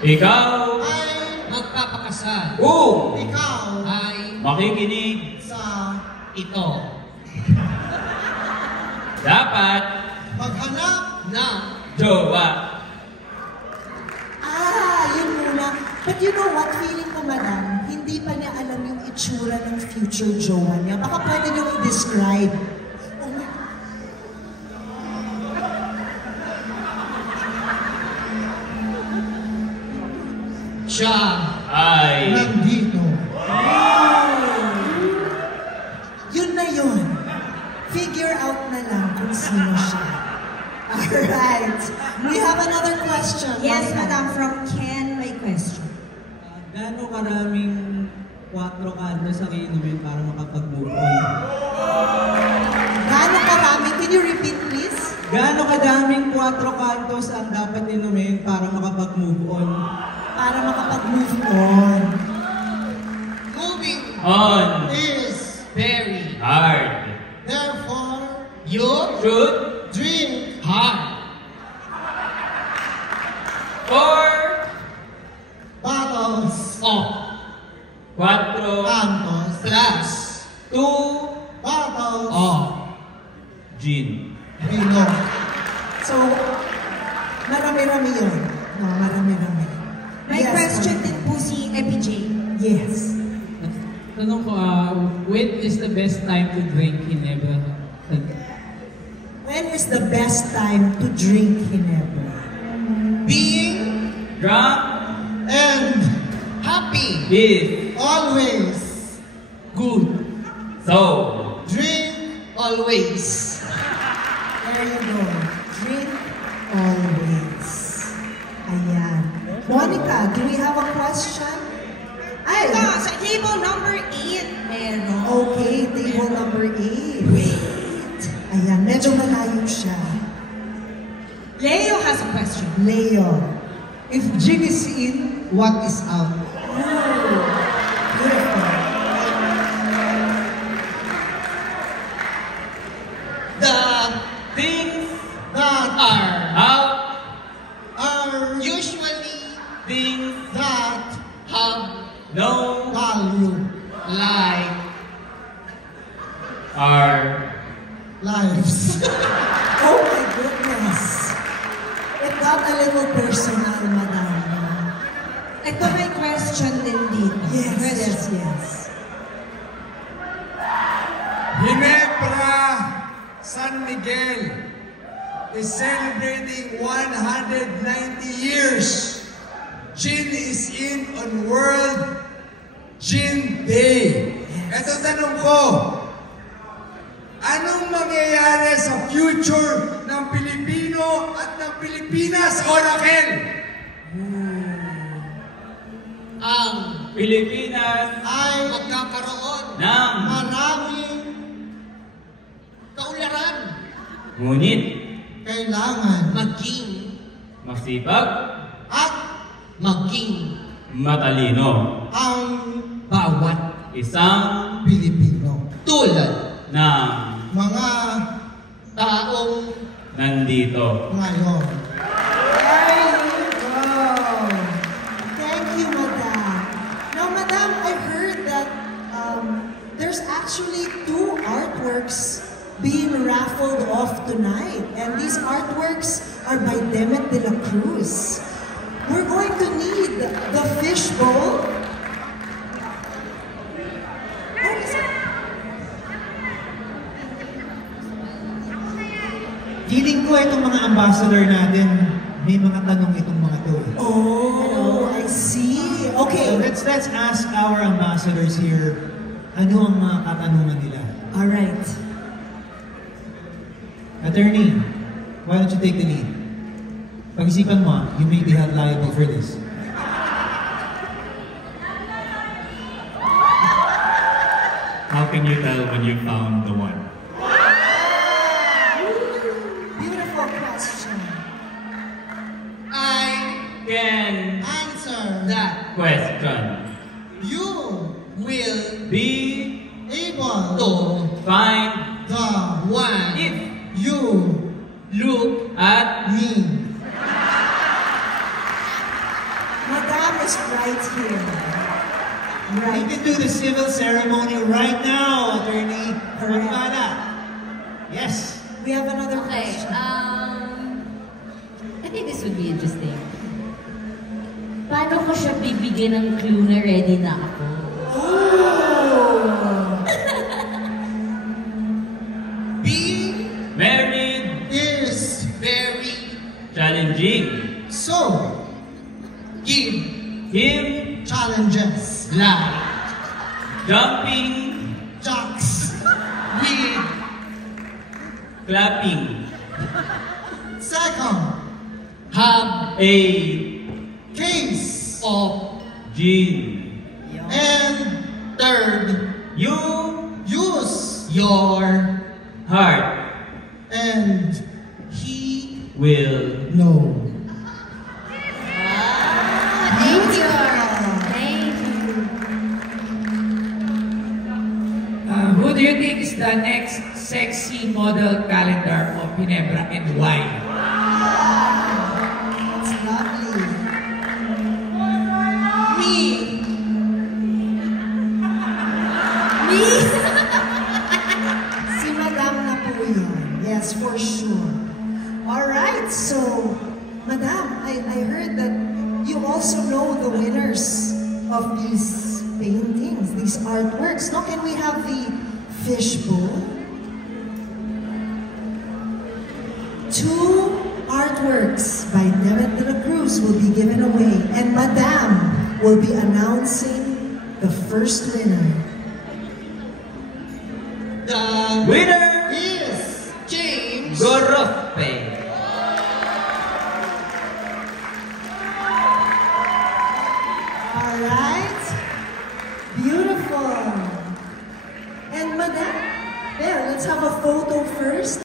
Ikaw ay magpapakasal. Ikaw ay makikinig sa ito. Dapat maghanap ng jowa. Yun muna. But you know what? Feeling ko, madam, hindi pa niya alam yung itsura ng future jowa niya. Baka pwede niyong i-describe. Siya ay nandito. Yun na yun. Figure out na lang kung sino siya. Alright. We have another question. Yes, madam. From Ken, may question. Gaano karaming 4 kanto sa inumin para makapag-move on? Gaano karami? Can you repeat, please? Gaano kadaming 4 kantos ang dapat inumin para makapag-move on? Para makapag-move on. Moving on is very hard. Therefore, You should drink hard. 4 bottles of 4 cantos plus 2 bottles of gin. vino. So, marami-rami yun. No, marami-rami. May question din po si EPJ. Yes. Tanong ko, when is the best time to drink Ginebra? When is the best time to drink Ginebra? Being Drunk and happy is always good. So, drink always. There you go. Drink always. Ayan. Monica, do we have a question? Ay, sa table number 8, meron. Okay, table number 8. Wait. Ayan, medyo malayo siya. Leo has a question. Leo. If gin is in, what is out? Beautiful. The things that are out are usually things that have no value like our lives. Oh my goodness. It got a little personal, madam. Ito may question din dito. Yes. Ginebra San Miguel is celebrating 190 years. Gin is in on World Gin Day. Ito tanong ko, anong mangyayari sa future ng Pilipino at ng Pilipinas, o Raquel? ang Pilipinas ay magkakaroon ng maraming kaunlaran. Ngunit kailangan maging masipag at maging matalino ang bawat isang Pilipino. tulad ng Mga taong nandito. ngayon. There you go. Thank you, madam. Now, madam, I heard that there's actually 2 artworks being raffled off tonight. And these artworks are by Demet de la Cruz. We're going to need the fishbowl. Feeling ko itong mga ambassador natin, may mga tanong itong mga to. Oh, I see. Okay. So let's ask our ambassadors here, ano ang mga katanungan nila? All right. Attorney, why don't you take the lead? Pag-isipan mo, you may be held liable for this. How can you tell when you found the one? Beautiful question. I can Answer that question. You Will be able to find the one if you look at me. It's right here. We Right. can do the civil ceremony right now, Attorney Correct. Romana. Yes. We have another Okay, question. I think this would be interesting. Paano ko siya bibigyan ng clue na ready na ako? Oh! Being Married, is very challenging. so. Give Him, challenges. like. Jumping, Jocks. With clapping. second. Have a Case. of gin. And third. You, Use. your heart And he will know. Thank you. Thank you. Who do you think is the next sexy model calendar of Ginebra and why? It's lovely. Me. Me? Si Madam na po yan. Yes, for sure. Alright, so, Madam, I heard that you also know the winners of these paintings, these artworks. Now, can we have the fishbowl? 2 artworks by Demet de la Cruz will be given away, and Madam will be announcing the first winner. The winner, is James. Gorope. Alright. Beautiful. And Madam, there, let's have a photo first.